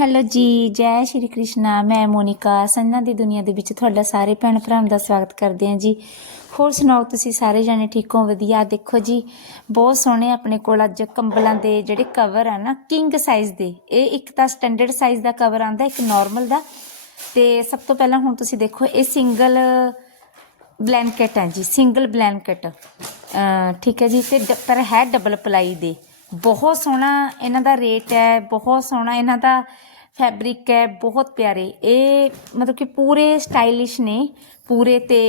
Hello ਜੀ, ਜੈ ਸ਼੍ਰੀ ਕ੍ਰਿਸ਼ਨਾ। ਮੈਂ ਮੋਨਿਕਾ। ਸੰਨਾ ਦੀ ਦੁਨੀਆ ਦੇ ਵਿੱਚ ਤੁਹਾਡਾ ਸਾਰੇ ਭੈਣ ਭਰਾਵਾਂ ਦਾ ਸਵਾਗਤ ਕਰਦੇ ਹਾਂ ਜੀ। ਹੋਰ ਸੁਣਾਓ ਤੁਸੀਂ? ਸਾਰੇ ਜਾਣੇ ਠੀਕ ਹੋ? ਵਧੀਆ। ਦੇਖੋ ਜੀ, ਬਹੁਤ ਸੋਹਣੇ ਆਪਣੇ ਕੋਲ ਅੱਜ ਕੰਬਲਾਂ ਦੇ ਜਿਹੜੇ ਕਵਰ ਆ ਨਾ ਕਿੰਗ ਸਾਈਜ਼ ਦੇ। ਇਹ ਇੱਕ ਤਾਂ ਸਟੈਂਡਰਡ ਸਾਈਜ਼ ਦਾ ਕਵਰ ਆਂਦਾ ਇੱਕ ਨਾਰਮਲ ਦਾ। ਤੇ ਸਭ ਤੋਂ ਪਹਿਲਾਂ ਹੁਣ ਤੁਸੀਂ ਦੇਖੋ, ਇਹ ਸਿੰਗਲ ਬਲੈਂਕਟ ਹੈ ਜੀ। ਸਿੰਗਲ ਬਲੈਂਕਟ ਠੀਕ ਹੈ ਜੀ, ਤੇ ਡ- ਪਰ ਹੈ ਡਬਲ ਪਲਾਈ ਦੇ। ਬਹੁਤ ਸੋਹਣਾ ਇਹਨਾਂ ਦਾ ਰੇਟ ਹੈ, ਬਹੁਤ ਸੋਹਣਾ ਇਹਨਾਂ ਦਾ ਫੈਬਰਿਕ ਹੈ, ਬਹੁਤ ਪਿਆਰੇ। ਇਹ ਮਤਲਬ ਕਿ ਪੂਰੇ ਸਟਾਈਲਿਸ਼ ਨੇ, ਪੂਰੇ ਤੇ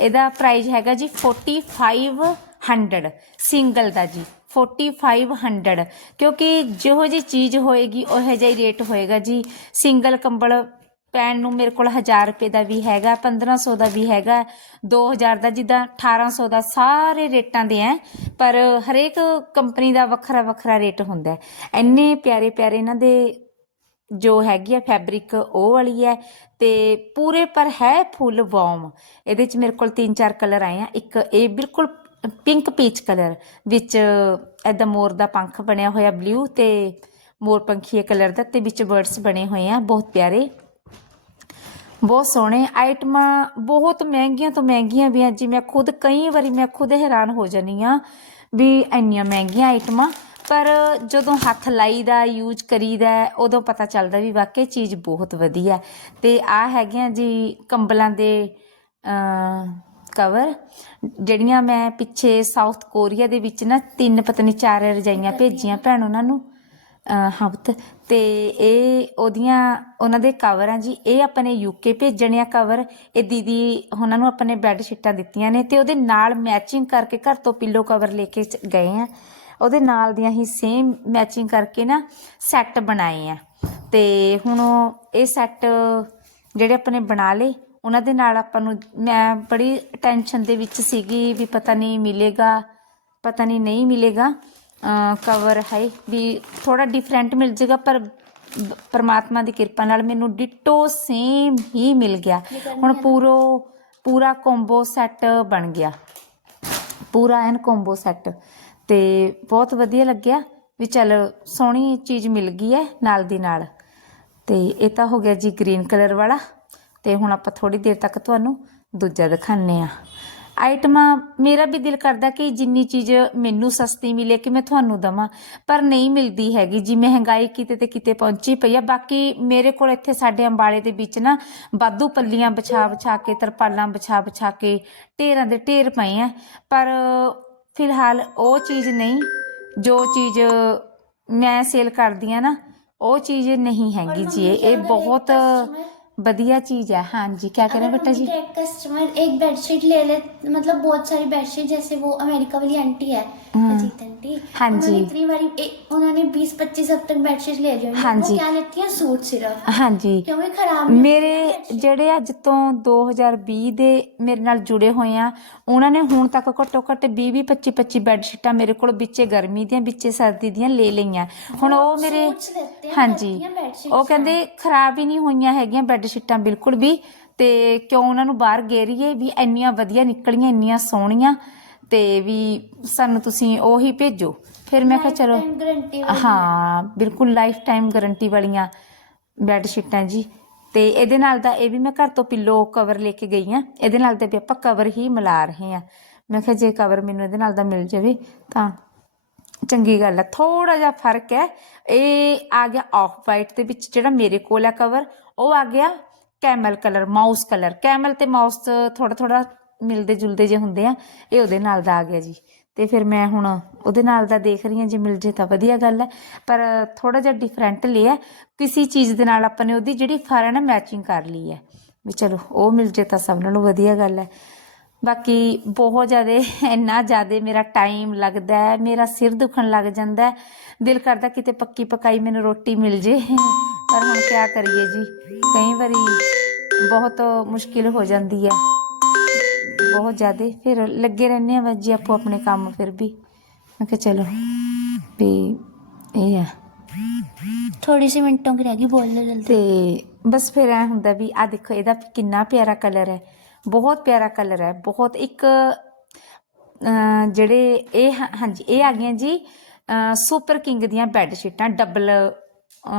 ਇਹਦਾ ਪ੍ਰਾਈਸ ਹੈਗਾ ਜੀ 4500 ਸਿੰਗਲ ਦਾ ਜੀ 4500 ਕਿਉਂਕਿ ਜਿਹੋ ਜੀ ਚੀਜ਼ ਹੋਏਗੀ, ਉਹ ਜਿਹਾ ਹੀ ਰੇਟ ਹੋਏਗਾ ਜੀ। ਸਿੰਗਲ ਕੰਬਲ ਪੈਣ ਨੂੰ ਮੇਰੇ ਕੋਲ 1000 ਰੁਪਏ ਦਾ ਵੀ ਹੈਗਾ 1500 ਦਾ ਵੀ ਹੈਗਾ 2000 ਦਾ ਜਿੱਦਾਂ 1800 ਦਾ ਸਾਰੇ ਰੇਟਾਂ ਦੇ ਹੈ ਪਰ ਹਰੇਕ ਕੰਪਨੀ ਦਾ ਵੱਖਰਾ ਵੱਖਰਾ ਰੇਟ ਹੁੰਦਾ ਹੈ ਇੰਨੇ ਪਿਆਰੇ ਪਿਆਰੇ ਇਹਨਾਂ ਦੇ ਜੋ ਹੈਗੀ ਆ ਫੈਬਰਿਕ, ਉਹ ਵਾਲੀ ਹੈ ਤੇ ਪੂਰੇ ਪਰ ਹੈ ਫੁੱਲ ਵਾਰਮ। ਇਹਦੇ ਚ ਮੇਰੇ ਕੋਲ ਤਿੰਨ ਚਾਰ ਕਲਰ ਆਏ ਆ, ਇੱਕ ਇਹ ਬਿਲਕੁਲ ਪਿੰਕ ਪੀਚ ਕਲਰ, ਵਿੱਚ ਐਦਾ ਮੋਰ ਦਾ ਪੰਖ ਬਣਿਆ ਹੋਇਆ ਬਲੂ ਤੇ ਮੋਰ ਪੰਖੀਏ ਕਲਰ ਦਾ ਤੇ ਵਿੱਚ ਬਰਡਸ ਬਣੇ ਹੋਏ ਆ, ਬਹੁਤ ਪਿਆਰੇ। ਬਹੁਤ ਸੋਹਣੇ ਆਈਟਮਾਂ ਬਹੁਤ ਮਹਿੰਗੀਆਂ ਤੋਂ ਮਹਿੰਗੀਆਂ ਵੀ ਆ। ਜੀ ਮੈਂ ਖੁਦ ਕਈ ਵਾਰੀ ਮੈਂ ਖੁਦ ਹੈਰਾਨ ਹੋ ਜਾਨੀ ਆ ਵੀ ਇੰਨੀਆਂ ਮਹਿੰਗੀਆਂ ਆਈਟਮਾਂ ਪਰ ਜਦੋਂ ਹੱਥ ਲਾਈਦਾ ਯੂਜ਼ ਕਰੀਦਾ ਉਦੋਂ ਪਤਾ ਚੱਲਦਾ ਵੀ ਵਾਕਈ ਚੀਜ਼ ਬਹੁਤ ਵਧੀਆ। ਤੇ ਆ ਹੈਗੀਆਂ ਜੀ ਕੰਬਲਾਂ ਦੇ ਕਵਰ ਜਿਹੜੀਆਂ ਮੈਂ ਪਿੱਛੇ ਸਾਊਥ ਕੋਰੀਆ ਦੇ ਵਿੱਚ ਨਾ ਤਿੰਨ ਪਤਾ ਨਹੀਂ ਚਾਰ ਰਜਾਈਆਂ ਭੇਜੀਆਂ ਭੈਣ ਉਹਨਾਂ ਨੂੰ। ਹਫ਼ਤ। ਹਾਂ ਤੇ ਇਹ ਉਹਦੀਆਂ, ਉਹਨਾਂ ਦੇ ਕਵਰ ਆ ਜੀ। ਇਹ ਆਪਣੇ ਯੂਕੇ ਭੇਜਣੇ ਆ ਕਵਰ ਇਹ ਦੀਦੀ ਉਹਨਾਂ ਨੂੰ ਆਪਣੇ ਬੈੱਡ ਸ਼ੀਟਾਂ ਦਿੱਤੀਆਂ ਨੇ ਤੇ ਉਹਦੇ ਨਾਲ ਮੈਚਿੰਗ ਕਰਕੇ ਘਰ ਤੋਂ ਪਿੱਲੋ ਕਵਰ ਲੈ ਕੇ ਚ- ਗਏ ਆ। ਉਹਦੇ ਨਾਲ ਦੀਆਂ ਹੀ ਸੇਮ ਮੈਚਿੰਗ ਕਰਕੇ ਨਾ ਸੈੱਟ ਬਣਾਏ ਆ। ਤੇ ਹੁਣ ਇਹ ਸੈੱਟ ਜਿਹੜੇ ਆਪਣੇ ਬਣਾ ਲਏ, ਉਹਨਾਂ ਦੇ ਨਾਲ ਆਪਾਂ ਨੂੰ, ਮੈਂ ਬੜੀ ਟੈਨਸ਼ਨ ਦੇ ਵਿੱਚ ਸੀਗੀ ਵੀ ਪਤਾ ਨਹੀਂ ਮਿਲੇਗਾ, ਪਤਾ ਨਹੀਂ ਨਹੀਂ ਮਿਲੇਗਾ। ਕਵਰ ਹੈ ਵੀ ਥੋੜਾ ਡਿਫਰੈਂਟ ਮਿਲ ਜੇਗਾ ਪਰ ਪਰਮਾਤਮਾ ਦੀ ਕਿਰਪਾ ਨਾਲ ਮੈਨੂੰ ਡਿਟੋ ਸੇਮ ਹੀ ਮਿਲ ਗਿਆ। ਹੁਣ ਪੂਰੋ, ਪੂਰਾ ਕੰਬੋ ਸੈੱਟ ਬਣ ਗਿਆ। ਪੂਰਾ ਐਨ ਕੰਬੋ ਸੈੱਟ ਤੇ ਬਹੁਤ ਵਧੀਆ ਲੱਗਿਆ ਵੀ ਚਲ ਸੋਹਣੀ ਚੀਜ਼ ਮਿਲ ਗਈ ਹੈ ਨਾਲ ਦੀ ਨਾਲ। ਤੇ ਇਹ ਤਾਂ ਹੋ ਗਿਆ ਜੀ ਗ੍ਰੀਨ ਕਲਰ ਵਾਲਾ। ਤੇ ਹੁਣ ਆਪਾਂ ਥੋੜੀ ਦੇਰ ਤੱਕ ਤੁਹਾਨੂੰ ਦੂਜਾ ਦਿਖਾਣੇ ਆ ਆਈਟਮਾਂ ਮੇਰਾ ਵੀ ਦਿਲ ਕਰਦਾ ਕਿ ਜਿੰਨੀ ਚੀਜ਼ ਮੈਨੂੰ ਸਸਤੀ ਮਿਲੇ ਕਿ ਮੈਂ ਤੁਹਾਨੂੰ ਦਵਾਂ ਪਰ ਨਹੀਂ ਮਿਲਦੀ ਹੈਗੀ। ਜੀ ਮਹਿੰਗਾਈ ਕਿਤੇ ਤੇ ਕਿਤੇ ਪਹੁੰਚੀ ਪਈ ਆ। ਬਾਕੀ ਮੇਰੇ ਕੋਲ ਇੱਥੇ ਸਾਡੇ ਅੰਬਾਲੇ ਦੇ ਵਿੱਚ ਨਾ ਬਾਦੂ ਪੱਲੀਆਂ ਵਿਛਾ ਵਿਛਾ ਕੇ ਤਰਪਾਲਾਂ ਵਿਛਾ ਵਿਛਾ ਕੇ ਢੇਰਾਂ ਦੇ ਢੇਰ ਪਏ ਆ। ਪਰ ਫਿਲਹਾਲ ਉਹ ਚੀਜ਼ ਨਹੀਂ ਜੋ ਚੀਜ਼ ਮੈਂ ਸੇਲ ਕਰਦੀ ਆ ਨਾ ਉਹ ਚੀਜ਼ ਨਹੀਂ ਹੈਗੀ ਜੀ। ਇਹ ਇਹ ਬਹੁਤ ਵਧੀਆ ਚੀਜ਼ ਹੈ ਹਾਂਜੀ ਕੀ ਕਹਿ ਰਹੇ अगर बेटा जी उनके एक कस्टमर एक बेडशीट ले ले मतलब बहुत सारी बेडशीट जैसे वो अमेरिका वाली आंटी है अजीत आंटी हाँ उन्होंने जी। इतनी बारी ए- उन्होंने 20 25 अब तक बेडशीट ले ली होंगी। हाँ वो जी। क्या लेती हैं सूट सिर्फ ਹਾਂਜੀ क्योंकि खराब नहीं ਮੇਰੇ ਜਿਹੜੇ ਅੱਜ ਤੋਂ 2020 ਦੇ ਮੇਰੇ ਨਾਲ ਜੁੜੇ ਹੋਏ ਆ ਉਹਨਾਂ ਨੇ ਹੁਣ ਤੱਕ ਘੱਟੋ ਘੱਟ 20 20 25 25 ਬੈੱਡ ਸ਼ੀਟਾਂ ਮੇਰੇ ਕੋਲ ਵਿੱਚੇ ਗਰਮੀ ਦੀਆਂ ਵਿੱਚੇ ਸਰਦੀ ਦੀਆਂ ਲੈ ਲਈਆਂ ਹੁਣ ਉਹ ਮੇਰੇ सूट्स लेते हैं ਹਾਂਜੀ लेती हैं बेडशीट ਉਹ ਕਹਿੰਦੇ ਖਰਾਬ ਹੀ ਨਹੀਂ ਹੋਈਆਂ ਹੈਗੀਆਂ ਬੈੱਡ ਬੈੱਡ ਸ਼ੀਟਾਂ ਬਿਲਕੁਲ ਵੀ ਤੇ ਕਿਉਂ ਉਹਨਾਂ ਨੂੰ ਬਾਹਰ ਗੇਰੀਏ ਵੀ ਇੰਨੀਆਂ ਵਧੀਆ ਨਿਕਲੀਆਂ ਇੰਨੀਆਂ ਸੋਹਣੀਆਂ ਤੇ ਵੀ ਸਾਨੂੰ ਤੁਸੀਂ ਉਹੀ ਭੇਜੋ। ਫਿਰ ਮੈਂ ਕਿਹਾ ਚਲੋ ਹਾਂ ਬਿਲਕੁਲ ਲਾਈਫ ਟਾਈਮ ਗਰੰਟੀ ਵਾਲੀਆਂ ਬੈੱਡ ਸ਼ੀਟਾਂ ਜੀ। ਤੇ ਇਹਦੇ ਨਾਲ ਦਾ ਇਹ ਵੀ ਮੈਂ ਘਰ ਤੋਂ ਪਿੱਲੋ ਕਵਰ ਲੈ ਕੇ ਗਈ ਆ ਇਹਦੇ ਨਾਲ ਤੇ ਵੀ ਆਪਾਂ ਕਵਰ ਹੀ ਮਿਲਾ ਰਹੇ ਆ ਮੈਂ ਕਿਹਾ ਜੇ ਕਵਰ ਮੈਨੂੰ ਇਹਦੇ ਨਾਲ ਦਾ ਮਿਲ ਜਾਵੇ ਤਾਂ ਚੰਗੀ ਗੱਲ ਆ। ਥੋੜਾ ਜਿਹਾ ਫ਼ਰਕ ਹੈ। ਇਹ ਆ ਗਿਆ ਆਫ ਵਾਈਟ ਦੇ ਵਿੱਚ ਜਿਹੜਾ ਮੇਰੇ ਕੋਲ ਆ ਕਵਰ ਉਹ ਆ ਗਿਆ camel colour, mouse colour. Camel ਤੇ ਮਾਊਸ ਥੋੜਾ ਥੋੜਾ ਮਿਲਦੇ ਜੁਲਦੇ ਜੇ ਹੁੰਦੇ ਆ, ਇਹ ਉਹਦੇ ਨਾਲ ਦਾ ਆ ਗਿਆ ਜੀ। ਤੇ ਫਿਰ ਮੈਂ ਹੁਣ ਉਹਦੇ ਨਾਲ ਦਾ ਦੇਖ ਰਹੀ ਹਾਂ, ਜੇ ਮਿਲ ਜੇ ਤਾਂ ਵਧੀਆ ਗੱਲ ਹੈ। ਪਰ ਥੋੜਾ ਜਿਹਾ ਡਿਫਰੈਂਟ ਲਿਆ ਕਿਸੇ ਚੀਜ਼ ਦੇ ਨਾਲ ਆਪਾਂ ਨੇ ਉਹਦੀ ਜਿਹੜੀ ਫਰਨ ਹੈ ਮੈਚਿੰਗ ਕਰ ਲਈ ਹੈ। ਵੀ ਚਲੋ, ਉਹ ਮਿਲ ਜੇ ਤਾਂ ਸਭ ਨਾਲੋਂ ਵਧੀਆ ਗੱਲ ਹੈ। ਬਾਕੀ ਬਹੁਤ ਜ਼ਿਆਦਾ, ਇੰਨਾ ਜ਼ਿਆਦਾ ਮੇਰਾ ਟਾਈਮ ਲੱਗਦਾ ਹੈ, ਮੇਰਾ ਸਿਰ ਦੁਖਣ ਲੱਗ ਜਾਂਦਾ ਹੈ। ਦਿਲ ਕਰਦਾ ਕਿਤੇ ਪੱਕੀ ਪਕਾਈ ਮੈਨੂੰ ਰੋਟੀ ਮਿਲ ਜੇ। ਪਰ ਹੁਣ ਕੀ ਕਰੀਏ ਜੀ? ਕਈ ਵਾਰੀ ਬਹੁਤ ਮੁਸ਼ਕਿਲ ਹੋ ਜਾਂਦੀ ਹੈ। ਬਹੁਤ ਜ਼ਿਆਦਾ। ਫਿਰ ਲੱਗੇ ਰਹਿੰਦੇ ਆ ਜੀ ਆਪੋ ਆਪਣੇ ਕੰਮ ਫਿਰ ਵੀ। ਮੈਂ ਕਿਹਾ ਚਲੋ ਵੀ ਇਹ ਆ। ਥੋੜੀ ਸੀ ਮਿੰਟੋਂ ਕਿ ਰਹਿ ਗਈ ਬੋਲ ਲਓ ਜਲਦੀ। ਤੇ ਬਸ ਫਿਰ ਐ ਹੁੰਦਾ ਵੀ ਆ ਦੇਖੋ ਇਹਦਾ ਕਿੰਨਾ ਪਿਆਰਾ ਕਲਰ ਹੈ। ਬਹੁਤ ਪਿਆਰਾ ਕਲਰ ਹੈ। ਬਹੁਤ ਇੱਕ ਜਿਹੜੇ ਇਹ ਹਾਂਜੀ ਇਹ ਆ ਗਈਆਂ ਜੀ ਸੁਪਰ ਕਿੰਗ ਦੀਆਂ ਬੈੱਡ ਸ਼ੀਟਾਂ ਡਬਲ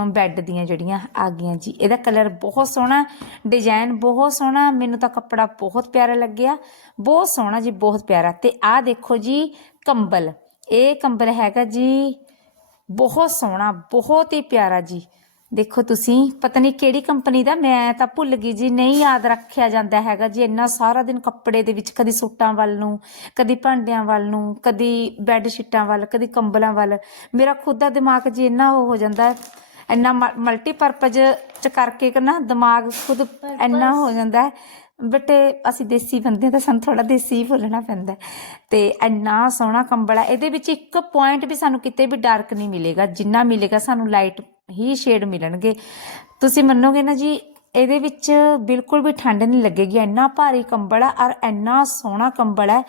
ਬੈੱਡ ਦੀਆਂ ਜਿਹੜੀਆਂ ਆ ਗਈਆਂ ਜੀ। ਇਹਦਾ ਕਲਰ ਬਹੁਤ ਸੋਹਣਾ ਡਿਜ਼ਾਈਨ ਬਹੁਤ ਸੋਹਣਾ, ਮੈਨੂੰ ਤਾਂ ਕੱਪੜਾ ਬਹੁਤ ਪਿਆਰਾ ਲੱਗਿਆ। ਬਹੁਤ ਸੋਹਣਾ ਜੀ, ਬਹੁਤ ਪਿਆਰਾ। ਤੇ ਆਹ ਦੇਖੋ ਜੀ, ਕੰਬਲ। ਇਹ ਕੰਬਲ ਹੈਗਾ ਜੀ, ਬਹੁਤ ਸੋਹਣਾ, ਬਹੁਤ ਹੀ ਪਿਆਰਾ ਜੀ। ਦੇਖੋ ਤੁਸੀਂ ਪਤਾ ਨਹੀਂ ਕਿਹੜੀ ਕੰਪਨੀ ਦਾ ਮੈਂ ਤਾਂ ਭੁੱਲ ਗਈ ਜੀ ਨਹੀਂ ਯਾਦ ਰੱਖਿਆ ਜਾਂਦਾ ਹੈਗਾ ਜੀ ਇੰਨਾ ਸਾਰਾ ਦਿਨ ਕੱਪੜੇ ਦੇ ਵਿੱਚ ਕਦੀ ਸੂਟਾਂ ਵੱਲ ਨੂੰ ਕਦੀ ਭਾਂਡਿਆਂ ਵੱਲ ਨੂੰ ਕਦੀ ਬੈੱਡ ਸ਼ੀਟਾਂ ਵੱਲ ਕਦੀ ਕੰਬਲਾਂ ਵੱਲ। ਮੇਰਾ ਖੁਦ ਦਾ ਦਿਮਾਗ ਜੀ ਇੰਨਾ ਉਹ ਹੋ ਜਾਂਦਾ ਹੈ, ਇੰਨਾ ਮਲਟੀਪਰਪਜ਼ ਚ ਕਰਕੇ ਕਿ ਨਾ ਦਿਮਾਗ ਖੁਦ ਇੰਨਾ ਹੋ ਜਾਂਦਾ। ਹੈ ਬਟ ਅਸੀਂ ਦੇਸੀ ਬੰਦੇ ਤਾਂ ਸਾਨੂੰ ਥੋੜਾ ਦੇਸੀ ਹੀ ਬੋਲਣਾ ਪੈਂਦਾ। ਤੇ ਇੰਨਾ ਸੋਹਣਾ ਕੰਬਲ ਹੈ ਇਹਦੇ ਵਿੱਚ ਇੱਕ ਪੁਆਇੰਟ ਵੀ ਸਾਨੂੰ ਕਿਤੇ ਵੀ ਡਾਰਕ ਨਹੀਂ ਮਿਲੇਗਾ ਜਿੰਨਾ ਮਿਲੇਗਾ ਸਾਨੂੰ ਲਾਈਟ ਹੀ ਸ਼ੇਡ ਮਿਲਣਗੇ। ਤੁਸੀਂ ਮੰਨੋਗੇ ਨਾ ਜੀ ਇਹਦੇ ਵਿੱਚ ਬਿਲਕੁਲ ਵੀ ਠੰਡ ਨਹੀਂ ਲੱਗੇਗੀ। ਇੰਨਾ ਭਾਰੀ ਕੰਬਲ ਆ ਔਰ ਇੰਨਾ ਸੋਹਣਾ ਕੰਬਲ ਹੈ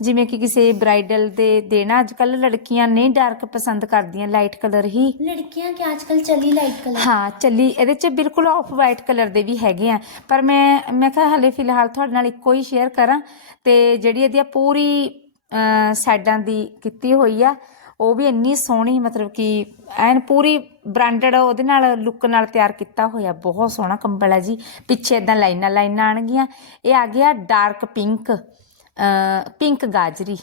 ਜਿਵੇਂ ਕਿ ਕਿਸੇ ਬ੍ਰਾਈਡਲ ਦੇ ਦੇਣਾ ਅੱਜ ਕੱਲ ਲੜਕੀਆਂ ਨਹੀਂ ਡਾਰਕ ਪਸੰਦ ਕਰਦੀਆਂ ਲਾਈਟ ਕਲਰ ਹੀ। ਲੜਕੀਆਂ ਕਿ ਅੱਜ ਕੱਲ ਚੱਲੀ ਲਾਈਟ ਕਲਰ ਹਾਂ ਚੱਲੀ। ਇਹਦੇ 'ਚ ਬਿਲਕੁਲ ਆਫ ਵਾਈਟ ਕਲਰ ਦੇ ਵੀ ਹੈਗੇ ਆ। ਪਰ ਮੈਂ ਮੈਂ ਕਿਹਾ ਹਲੇ ਫਿਲਹਾਲ ਤੁਹਾਡੇ ਨਾਲ ਇੱਕੋ ਹੀ ਸ਼ੇਅਰ ਕਰਾਂ ਤੇ ਜਿਹੜੀ ਇਹਦੀ ਪੂਰੀ ਸਾਈਡਾਂ ਦੀ ਕੀਤੀ ਹੋਈ ਆ ਉਹ ਵੀ ਇੰਨੀ ਸੋਹਣੀ ਮਤਲਬ ਕਿ ਐਨ ਪੂਰੀ ਬ੍ਰਾਂਡਡ ਉਹਦੇ ਨਾਲ ਲੁੱਕ ਨਾਲ ਤਿਆਰ ਕੀਤਾ ਹੋਇਆ। ਬਹੁਤ ਸੋਹਣਾ ਕੰਬਲ ਹੈ ਜੀ। ਪਿੱਛੇ ਇਦਾਂ ਲਾਈਨਾਂ ਲਾਈਨਾਂ ਆਣਗੀਆਂ ਇਹ ਆ ਗਿਆ ਡਾਰਕ ਪਿੰਕ ਪਿੰਕ ਗਾਜਰੀ।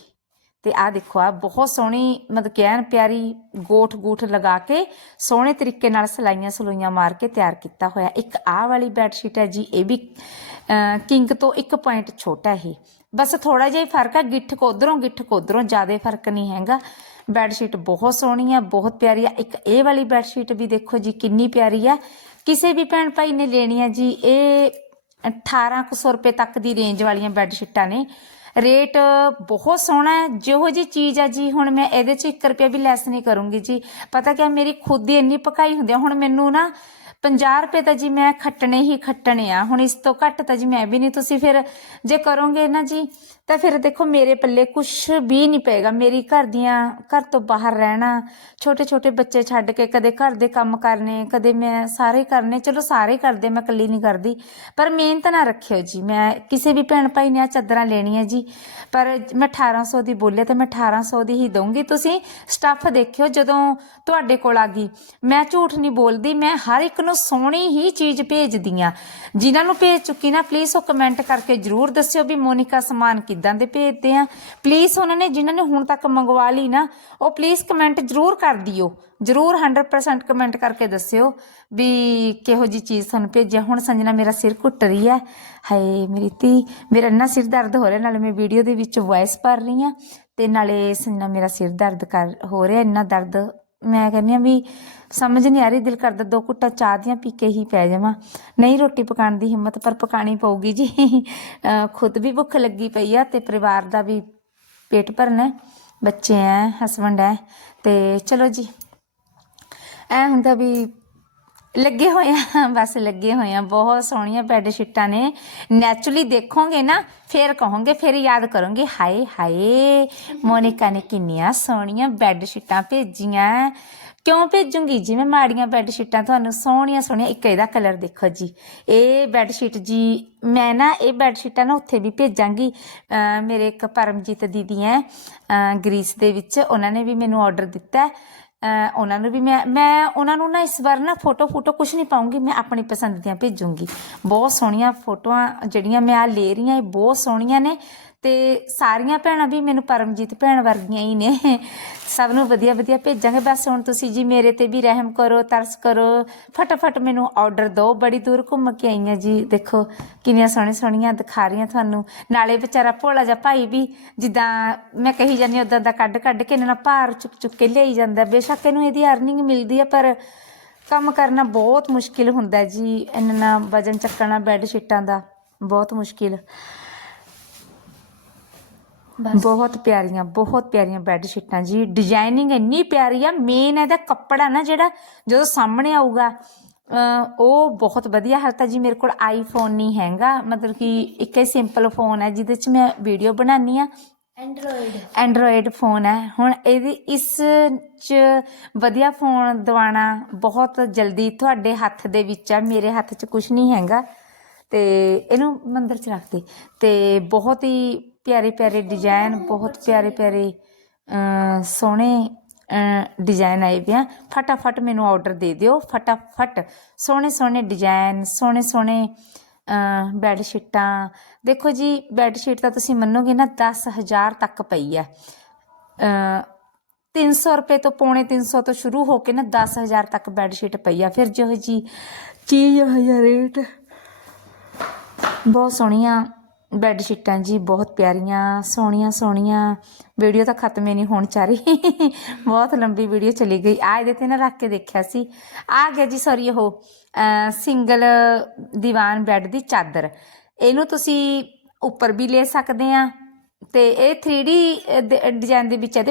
ਤੇ ਆ ਦੇਖੋ ਆ ਬਹੁਤ ਸੋਹਣੀ, ਮਤਲਬ ਕਿ ਐਨ ਪਿਆਰੀ ਗੋਠ ਗੂਠ ਲਗਾ ਕੇ ਸੋਹਣੇ ਤਰੀਕੇ ਨਾਲ ਸਲਾਈਆਂ ਸਲੂਈਆਂ ਮਾਰ ਕੇ ਤਿਆਰ ਕੀਤਾ ਹੋਇਆ। ਇੱਕ ਆਹ ਵਾਲੀ ਬੈੱਡ ਸ਼ੀਟ ਹੈ ਜੀ। ਇਹ ਵੀ ਕਿੰਗ ਤੋਂ ਇੱਕ ਪੁਆਇੰਟ ਛੋਟਾ ਇਹ। ਬਸ ਥੋੜਾ ਜਿਹਾ ਹੀ ਫ਼ਰਕ ਹੈ, ਗਿੱਠ ਕੋਧਰੋਂ ਗਿੱਠ ਕੋਧਰੋਂ ਜ਼ਿਆਦਾ ਫ਼ਰਕ ਨਹੀਂ ਹੈਗਾ। ਬੈੱਡ ਸ਼ੀਟ ਬਹੁਤ ਸੋਹਣੀ ਆ ਬਹੁਤ ਪਿਆਰੀ ਆ ਇੱਕ ਇਹ ਵਾਲੀ ਬੈੱਡ ਸ਼ੀਟ ਵੀ ਦੇਖੋ ਜੀ, ਕਿੰਨੀ ਪਿਆਰੀ ਆ ਕਿਸੇ ਵੀ ਭੈਣ ਭਾਈ ਨੇ ਲੈਣੀ ਹੈ ਜੀ, ਇਹ 1800 ਰੁਪਏ ਤੱਕ ਦੀ ਰੇਂਜ ਵਾਲੀਆਂ ਬੈੱਡ ਸ਼ੀਟਾਂ ਨੇ। ਰੇਟ ਬਹੁਤ ਸੋਹਣਾ ਹੈ, ਜਿਹੋ ਜੀ ਚੀਜ਼ ਆ ਜੀ, ਹੁਣ ਮੈਂ ਇਹਦੇ 'ਚ 1 ਰੁਪਿਆ ਵੀ ਲੈਸ ਨਹੀਂ ਕਰੂੰਗੀ ਜੀ। ਪਤਾ ਕਿਆ, ਮੇਰੀ ਖੁਦ ਦੀ ਇੰਨੀ ਪਕਾਈ ਹੁੰਦੀ ਆ, ਹੁਣ ਮੈਨੂੰ ਨਾ 50 ਰੁਪਏ ਤਾਂ ਜੀ ਮੈਂ ਖੱਟਣੇ ਹੀ ਖੱਟਣੇ ਆ। ਹੁਣ ਇਸ ਤੋਂ ਘੱਟ ਤਾਂ ਜੀ ਮੈਂ ਵੀ ਨਹੀਂ, ਤੁਸੀਂ ਫਿਰ ਜੇ ਕਰੋਗੇ ਨਾ ਜੀ, ਤਾਂ ਫਿਰ ਦੇਖੋ ਮੇਰੇ ਪੱਲੇ ਕੁਝ ਵੀ ਨਹੀਂ ਪਏਗਾ। ਮੇਰੀ ਘਰ ਦੀਆਂ, ਘਰ ਤੋਂ ਬਾਹਰ ਰਹਿਣਾ ਛੋਟੇ ਛੋਟੇ ਬੱਚੇ ਛੱਡ ਕੇ ਕਦੇ ਘਰ ਦੇ ਕੰਮ ਕਰਨੇ, ਕਦੇ ਮੈਂ ਸਾਰੇ ਕਰਨੇ, ਚਲੋ ਸਾਰੇ ਕਰਦੇ, ਮੈਂ ਇਕੱਲੀ ਨਹੀਂ ਕਰਦੀ। ਪਰ ਮਿਹਨਤ ਨਾ ਰੱਖਿਓ ਜੀ, ਮੈਂ ਕਿਸੇ ਵੀ ਭੈਣ ਭਾਈ ਨੇ ਆ ਚਾਦਰਾਂ ਲੈਣੀਆਂ ਜੀ ਪਰ ਮੈਂ 1800 ਦੀ ਬੋਲੇ ਤੇ ਮੈਂ 1800 ਦੀ ਹੀ ਦਊਂਗੀ। ਤੁਸੀਂ ਸਟੱਫ ਦੇਖਿਓ ਜਦੋਂ ਤੁਹਾਡੇ ਕੋਲ ਆ ਗਈ। ਮੈਂ ਝੂਠ ਨਹੀਂ ਬੋਲਦੀ, ਮੈਂ ਹਰ ਇੱਕ ਨੂੰ ਸੋਹਣੀ ਹੀ ਚੀਜ਼ ਭੇਜਦੀ ਆ ਜਿਨ੍ਹਾਂ ਨੂੰ ਭੇਜ ਚੁੱਕੀ ਨਾ ਪਲੀਜ਼ ਉਹ ਕਮੈਂਟ ਕਰਕੇ ਜਰੂਰ ਦੱਸਿਓ ਵੀ ਮੋਨਿਕਾ ਸਮਾਨ ਕਿਦਾਂ ਦੇ ਭੇਜਦੇ ਆ। ਪਲੀਜ਼ ਉਹਨਾਂ ਨੇ ਜਿਨ੍ਹਾਂ ਨੇ ਹੁਣ ਤੱਕ ਮੰਗਵਾ ਲਈ ਨਾ, ਉਹ ਪਲੀਜ਼ ਕਮੈਂਟ ਜਰੂਰ ਕਰ ਦਿਓ। ਜਰੂਰ 100% ਕਮੈਂਟ ਕਰਕੇ ਦੱਸਿਓ ਵੀ ਕਿਹੋ ਜੀ ਚੀਜ਼ ਤੁਹਾਨੂੰ ਭੇਜਿਆ। ਹੁਣ ਸੰਜਨਾ ਮੇਰਾ ਸਿਰ ਘੁੱਟ ਰਹੀ ਹੈ। ਹਾਏ ਮੇਰੀ ਧੀ, ਮੇਰਾ ਇੰਨਾ ਸਿਰ ਦਰਦ ਹੋ ਰਿਹਾ, ਨਾਲੇ ਮੈਂ ਵੀਡੀਓ ਦੇ ਵਿੱਚ ਵੌਇਸ ਭਰ ਰਹੀ ਹਾਂ ਤੇ ਨਾਲੇ ਸੰਜਨਾ ਮੇਰਾ ਸਿਰ ਦਰਦ ਕਰ ਹੋ ਰਿਹਾ, ਇੰਨਾ ਦਰਦ। ਮੈਂ ਕਹਿੰਦੀ ਆ ਵੀ ਸਮਝ ਨਹੀਂ ਆ ਰਹੀ, ਦਿਲ ਕਰਦਾ ਦੋ ਕੁੱਟਾ ਚਾਹ ਦੀਆਂ ਪੀ ਕੇ ਹੀ ਪੈ ਜਾਵਾਂ। ਨਹੀਂ ਰੋਟੀ ਪਕਾਉਣ ਦੀ ਹਿੰਮਤ, ਪਰ ਪਕਾਣੀ ਪਊਗੀ ਜੀ। ਅਹ ਖੁਦ ਵੀ ਭੁੱਖ ਲੱਗੀ ਪਈ ਆ ਤੇ ਪਰਿਵਾਰ ਦਾ ਵੀ ਪੇਟ ਭਰਨਾ ਬੱਚੇ ਐ ਹਸਬੰਡ ਹੈ ਤੇ ਚਲੋ ਜੀ। ਐ ਹੁੰਦਾ ਵੀ ਲੱਗੇ ਹੋਏ ਆ, ਬਸ ਲੱਗੇ ਹੋਏ ਆ, ਬਹੁਤ ਸੋਹਣੀਆਂ ਬੈੱਡ ਸ਼ੀਟਾਂ ਨੇ। ਨੈਚੁਰਲੀ ਦੇਖੋਗੇ ਨਾ, ਫਿਰ ਕਹੋਗੇ, ਫਿਰ ਯਾਦ ਕਰੋਗੇ, ਹਾਏ ਹਾਏ, ਮੋਨਿਕਾ ਨੇ ਕਿੰਨੀਆਂ ਸੋਹਣੀਆਂ ਬੈੱਡ ਸ਼ੀਟਾਂ ਭੇਜੀਆਂ। ਕਿਉਂ ਭੇਜੂੰਗੀ? ਜਿਵੇਂ ਮਾੜੀਆਂ ਬੈੱਡ ਸ਼ੀਟਾਂ ਤੁਹਾਨੂੰ ਸੋਹਣੀਆਂ ਸੋਹਣੀਆਂ, ਇੱਕ ਇਹਦਾ ਕਲਰ ਦੇਖੋ ਜੀ। ਇਹ ਬੈੱਡ ਸ਼ੀਟ ਜੀ, ਮੈਂ ਨਾ ਇਹ ਬੈੱਡ ਸ਼ੀਟਾਂ ਨਾ ਉੱਥੇ ਵੀ ਭੇਜਾਂਗੀ ਮੇਰੇ ਇੱਕ ਪਰਮਜੀਤ ਦੀਦੀ ਹੈ, ਅਹ ਗ੍ਰੀਸ ਦੇ ਵਿੱਚ, ਉਹਨਾਂ ਨੇ ਵੀ ਮੈਨੂੰ ਆਰਡਰ ਦਿੱਤਾ ਉਹਨਾਂ ਨੂੰ ਵੀ ਮੈਂ ਮੈਂ ਉਹਨਾਂ ਨੂੰ ਨਾ ਇਸ ਵਾਰ ਨਾ ਫੋਟੋ ਫੋਟੋ ਕੁਝ ਨਹੀਂ ਪਾਉਂਗੀ, ਮੈਂ ਆਪਣੀ ਪਸੰਦ ਦੀਆਂ ਭੇਜੂੰਗੀ। ਬਹੁਤ ਸੋਹਣੀਆਂ ਫੋਟੋਆਂ ਜਿਹੜੀਆਂ ਮੈਂ ਆ ਲੈ ਰਹੀ ਹਾਂ ਇਹ ਬਹੁਤ ਸੋਹਣੀਆਂ ਨੇ। ਤੇ ਸਾਰੀਆਂ ਭੈਣਾਂ ਵੀ ਮੈਨੂੰ ਪਰਮਜੀਤ ਭੈਣ ਵਰਗੀਆਂ ਹੀ ਨੇ। ਸਭ ਨੂੰ ਵਧੀਆ ਵਧੀਆ ਭੇਜਾਂਗੇ। ਬਸ ਹੁਣ ਤੁਸੀਂ ਜੀ ਮੇਰੇ ਤੇ ਵੀ ਰਹਿਮ ਕਰੋ, ਤਰਸ ਕਰੋ। ਫਟਾਫਟ ਮੈਨੂੰ ਆਰਡਰ ਦਿਓ। ਬੜੀ ਦੂਰ ਘੁੰਮ ਕੇ ਆਈਆਂ ਜੀ। ਦੇਖੋ, ਕਿੰਨੀਆਂ ਸੋਹਣੀਆਂ ਸੋਹਣੀਆਂ ਦਿਖਾ ਰਹੀਆਂ ਤੁਹਾਨੂੰ। ਨਾਲੇ ਵਿਚਾਰਾ ਭੋਲਾ ਜਿਹਾ ਭਾਈ ਵੀ ਜਿੱਦਾਂ ਮੈਂ ਕਹੀ ਜਾਂਦੀ ਉਦਾਂ ਦਾ ਕੱਢ ਕੱਢ ਕੇ ਇਹਨਾਂ ਨਾਲ ਭਾਰ ਚੁੱਕ ਚੁੱਕ ਕੇ ਲਿਆਈ ਜਾਂਦਾ। ਬੇਸ਼ੱਕ ਇਹਨੂੰ ਇਹਦੀ ਅਰਨਿੰਗ ਮਿਲਦੀ ਹੈ ਪਰ ਕੰਮ ਕਰਨਾ ਬਹੁਤ ਮੁਸ਼ਕਿਲ ਹੁੰਦਾ ਜੀ। ਇਹਨਾਂ ਨਾਲ ਵਜਨ ਚੱਕਣਾ ਬੈੱਡ ਸ਼ੀਟਾਂ ਦਾ ਬਹੁਤ ਮੁਸ਼ਕਿਲ। ਬਹੁਤ ਪਿਆਰੀਆਂ ਬਹੁਤ ਪਿਆਰੀਆਂ ਬੈੱਡ ਸ਼ੀਟਾਂ ਜੀ। ਡਿਜ਼ਾਈਨਿੰਗ ਇੰਨੀ ਪਿਆਰੀ ਆ ਮੇਨ ਇਹਦਾ ਕੱਪੜਾ ਨਾ ਜਿਹੜਾ ਜਦੋਂ ਸਾਹਮਣੇ ਆਊਗਾ ਉਹ ਬਹੁਤ ਵਧੀਆ। ਹਰਤਾ ਜੀ ਮੇਰੇ ਕੋਲ ਆਈਫੋਨ ਨਹੀਂ ਹੈਗਾ। ਮਤਲਬ ਕਿ ਇੱਕ ਹੀ ਸਿੰਪਲ ਫੋਨ ਹੈ ਜਿਹਦੇ 'ਚ ਮੈਂ ਵੀਡੀਓ ਬਣਾਉਣੀ ਆ ਐਂਡਰੋਇਡ ਐਂਡਰੋਇਡ ਫੋਨ ਹੈ। ਹੁਣ ਇਹਦੀ ਇਸ ਚ ਵਧੀਆ ਫੋਨ ਦਿਵਾਣਾ ਬਹੁਤ ਜਲਦੀ ਤੁਹਾਡੇ ਹੱਥ ਦੇ ਵਿੱਚ ਆ। ਮੇਰੇ ਹੱਥ 'ਚ ਕੁਝ ਨਹੀਂ ਹੈਗਾ। ਤੇ ਇਹਨੂੰ ਮੰਦਰ 'ਚ ਰੱਖਦੇ ਤੇ ਬਹੁਤ ਹੀ ਪਿਆਰੇ ਪਿਆਰੇ ਡਿਜ਼ਾਈਨ ਬਹੁਤ ਪਿਆਰੇ ਪਿਆਰੇ ਸੋਹਣੇ ਡਿਜ਼ਾਈਨ ਆਏ ਵੇ ਆ। ਫਟਾਫਟ ਮੈਨੂੰ ਆਰਡਰ ਦੇ ਦਿਓ, ਫਟਾਫਟ। ਸੋਹਣੇ ਸੋਹਣੇ ਡਿਜ਼ਾਈਨ ਸੋਹਣੇ ਸੋਹਣੇ ਬੈੱਡ ਸ਼ੀਟਾਂ ਦੇਖੋ ਜੀ ਬੈੱਡ ਸ਼ੀਟ ਤਾਂ ਤੁਸੀਂ ਮੰਨੋਗੇ ਨਾ 10000 ਤੱਕ ਪਈ ਆ। ਅ 300 ਰੁਪਏ ਤੋਂ ਪੌਣੇ 300 ਤੋਂ ਸ਼ੁਰੂ ਹੋ ਕੇ ਨਾ 10000 ਤੱਕ ਬੈੱਡ ਸ਼ੀਟ ਪਈ ਆ। ਫਿਰ ਜਿਹੋ ਜੀ ਚੀਜ਼ ਹਜ਼ਾਰ ਰੇਟ ਬਹੁਤ ਸੋਹਣੀਆਂ। ਬੈੱਡ ਸ਼ੀਟਾਂ ਜੀ ਬਹੁਤ ਪਿਆਰੀਆਂ, ਸੋਹਣੀਆਂ ਸੋਹਣੀਆਂ। ਵੀਡੀਓ ਤਾਂ ਖਤਮ ਹੀ ਨਹੀਂ ਹੋਣ ਚਾ ਬਹੁਤ ਲੰਬੀ ਵੀਡੀਓ ਚਲੀ ਗਈ। ਆ ਇਹਦੇ ਤੇ ਨਾ ਰੱਖ ਕੇ ਦੇਖਿਆ ਸੀ। ਆ ਗਿਆ ਜੀ ਸੌਰੀ ਉਹ ਸਿੰਗਲ ਦੀਵਾਨ ਬੈੱਡ ਦੀ ਚਾਦਰ। ਇਹਨੂੰ ਤੁਸੀਂ ਉੱਪਰ ਵੀ ਲੈ ਸਕਦੇ ਆ ਤੇ ਇਹ 3D ਡਿਜ਼ਾਈਨ ਦੇ ਵਿੱਚ ਇਹਦੇ